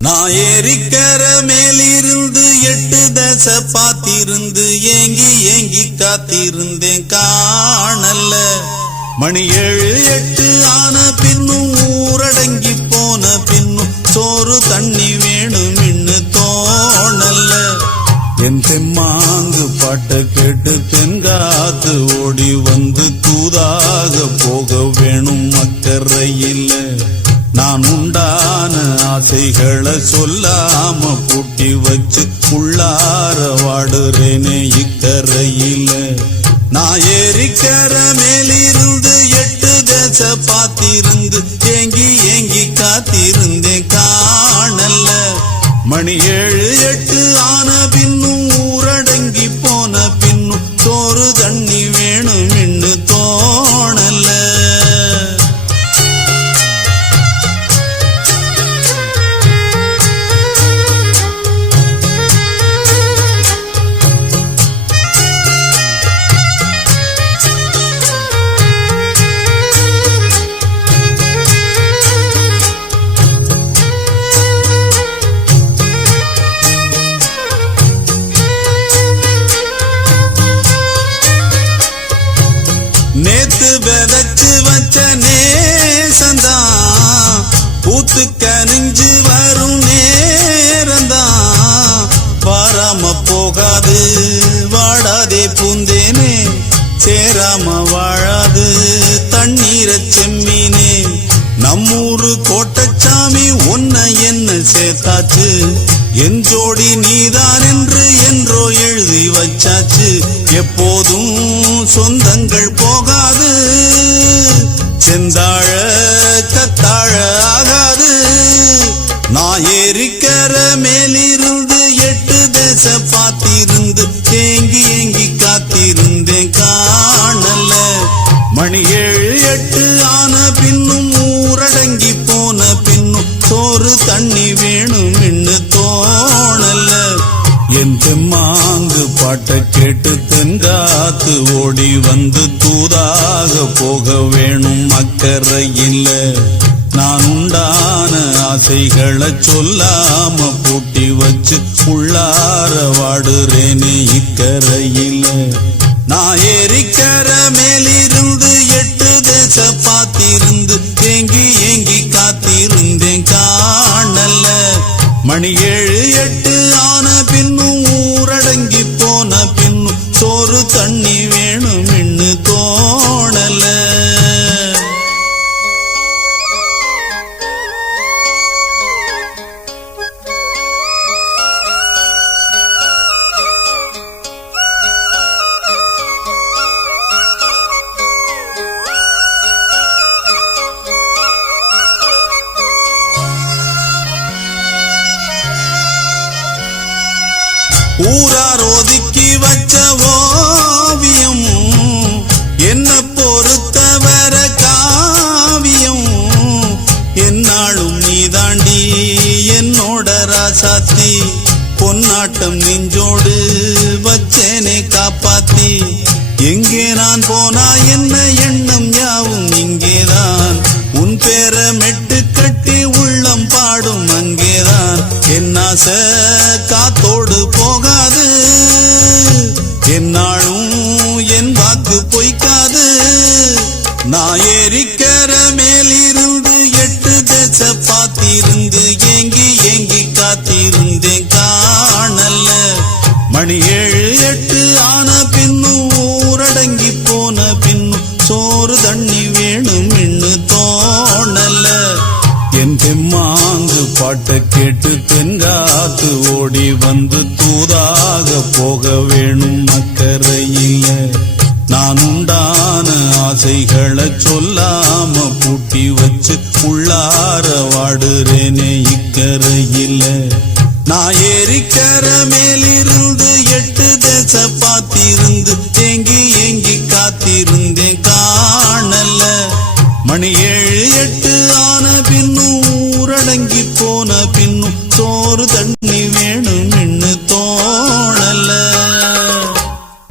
நான் ஏரிக்கர மேலிருந்து 8 தசை பாத்திருந்து ஏங்கி ஏங்கி காத்திருந்தேன் காணல்ல. மணி 7 8 ஆன பின்னும் ஊரடங்கி போன பின்னும் சோறு தண்ணி வேணும் இன்னு தோணல்ல. என் தெம்மாங்கு பாட்ட கேட்டு தென்காத்து ஓடி வந்து தூதாக போக வேணும் அக்கறையில். நான் உண்டான ஆசைகளை சொல்லாம பூட்டி வச்சு உள்ளார வாடுறேனே இக்கரையில. நான் ஏரிக்கர மேலிருந்து 8 தசை பாத்திருந்து ஏங்கி ஏங்கி காத்திருந்தேன் காணல்ல. மணி 7 8 ஆன பின்னும் ஊரடங்கி போன பின்னும் சோறு தண்ணி வேணும் இன்னு தோணல்ல. நேத்து விதைச்சு வச்ச நேசந்தான் பூத்து கனிஞ்சு வரும் நேரந்தான். வாராம போகாது வாடாதே பூந்தேனே, சேராம வாழாது தண்ணீரை செம்மீனே. நம்மூரு கோட்டச்சாமி ஒன்ன என்ன சேர்த்தாச்சு, என் ஜோடி நீதான் என்று என்றோ எழுதி வச்சாச்சு. எப்போதும் சொந்தங்கள் போகாது, செந்தாழ கத்தாழ ஆகாது. நான் ஏரிக்கர மேலிருந்து 8 தசை பாத்திருந்து ஏங்கி ஏங்கி காத்திருந்தேன் காணல்ல. மணி 7 8 ஆன பின்னும் ஊரடங்கி போன பின்னும் சோறு தண்ணி வேணும் இன்னு தோணல்ல. என் தெம்மாங்கு பாட்ட கேட்டு தென்காத்து ஓடி வந்து தூதாக போக வேணும் அக்கறையில். நான் உண்டான ஆசைகளை சொல்லாம பூட்டி வச்சு உள்ளார வாடுறேனே இக்கரையில். நான் ஏரிக்கர மேலிருந்து 8 தசை பாத்திருந்து ஏங்கி ஏங்கி காத்திருந்தேன் காணல்ல. மணி 7 8 ஆன பின்னும் ஊரடங்கி போன பின்னும் சோறு தண்ணி வேணும் இன்னு தோணல. ஊரார் ஒதுக்கி வச்ச ஓவியம் என்ன பொறுத்தவர காவியம். என்னாலும் நீதாண்டி என்னோட ராசாத்தி, பொன்னாட்டம் நெஞ்சோடு வச்சேனே காப்பாத்தி. எங்கே நான் போனா என்ன எண்ணம் யாவும் இங்கேதான், உன் பேர மெட்டு கட்டி உள்ளம் பாடும் அங்கேதான். என் ஆசை காத்தோடு போகாது, என்னாலும் என் வாக்கு பொய்க்காது. நான் ஏரிக்கர மேலிருந்து 8 தசை பாத்திருந்து ஏங்கி ஏங்கி காத்திருந்தேன் காணல்ல. மணி 7 8 ஆன பின்னும் ஊரடங்கி போன பின்னும் சோறு தண்ணி வேணும் இன்னு தோணல்ல. என் தெம்மாங்கு பாட்ட கேட்டு தென்காத்து ஓடி வந்து தூதாக போக வேணும் அக்கறையில். நான் உண்டான ஆசைகளை சொல்லாம பூட்டி வச்சு உள்ளார வாடுறேனே இக்கரையில். நான் ஏரிக்கர மேலிருந்து 8 தசை பாத்திருந்து ஏங்கி ஏங்கி காத்திருந்தேன் காணல்ல. மணி 7 8